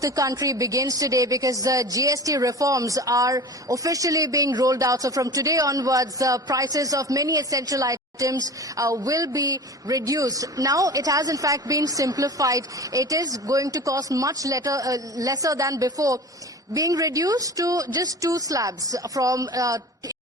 of the country begins today because the GST reforms are officially being rolled out. So from today onwards, the prices of many essential items will be reduced. Now it has in fact been simplified. It is going to cost much lesser than before, being reduced to just two slabs from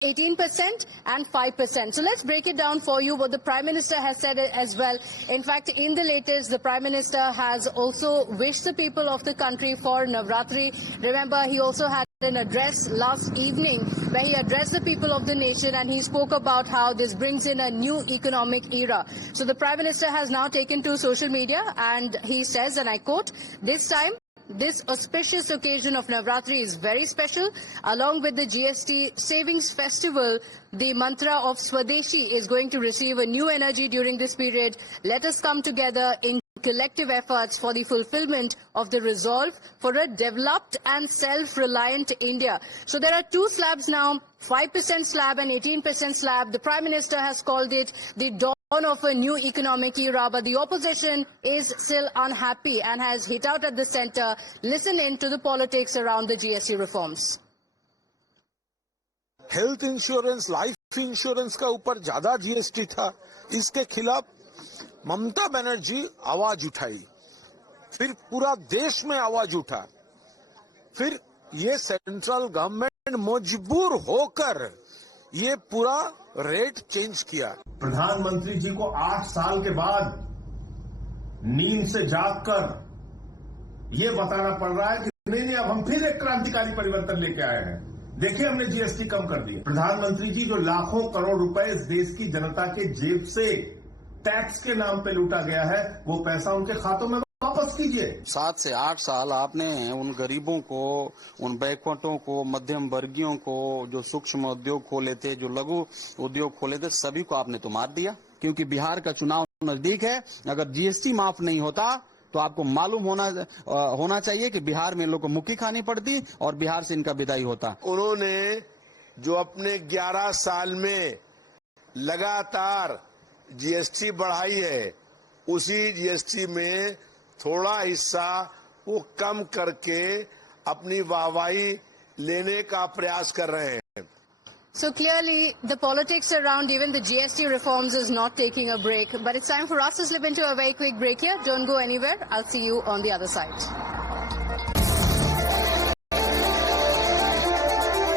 18% and 5%. So let's break it down for you what the Prime Minister has said as well. In fact, in the latest, the Prime Minister has also wished the people of the country for Navratri. Remember, he also had an address last evening where he addressed the people of the nation and he spoke about how this brings in a new economic era. So the Prime Minister has now taken to social media and he says, and I quote, "This time, this auspicious occasion of Navratri is very special. Along with the GST Savings Festival, the mantra of Swadeshi is going to receive a new energy during this period. Let us come together in collective efforts for the fulfillment of the resolve for a developed and self-reliant India." So there are two slabs now, 5% slab and 18% slab. The Prime Minister has called it the dawn of a new economic era, but the opposition is still unhappy and has hit out at the center. Listen in to the politics around the GST reforms. Health insurance, life insurance का ऊपर ज्यादा GST था, इसके खिलाफ ममता बनर्जी आवाज उठाई, फिर पूरा देश में आवाज उठा, फिर ये सेंट्रल गवर्नमेंट मजबूर होकर ये पूरा रेट चेंज किया। प्रधानमंत्री जी को 8 साल के बाद नींद से जागकर ये बताना पड़ रहा है कि नहीं, अब हम फिर एक क्रांतिकारी परिवर्तन लेके आए हैं। देखिए, हमने जीएसटी कम कर दिया। प्रधानमंत्री जी जो लाखों करोड़ रुपए इस देश की जनता के जेब से टैक्स के नाम पे लूटा गया है, वो पैसा उनके खातों में वापस कीजिए। 7 से 8 साल आपने उन गरीबों को, उन बैकवर्डों को, मध्यम वर्गीयों को, जो सूक्ष्म उद्योग खोले थे, जो लघु उद्योग खोले थे, सभी को आपने तो मार दिया। क्योंकि बिहार का चुनाव नजदीक है, अगर जीएसटी माफ नहीं होता तो आपको मालूम होना चाहिए कि बिहार में लोगों को मुक्की खानी पड़ती और बिहार से इनका विदाई होता। उन्होंने जो अपने 11 साल में लगातार जीएसटी बढ़ाई है, उसी जीएसटी में थोड़ा हिस्सा वो कम करके अपनी वाहवाही लेने का प्रयास कर रहे हैं। So clearly, the politics around even the GST reforms is not taking a break. But it's time for us to slip into a very quick break here. Don't go anywhere. I'll see you on the other side.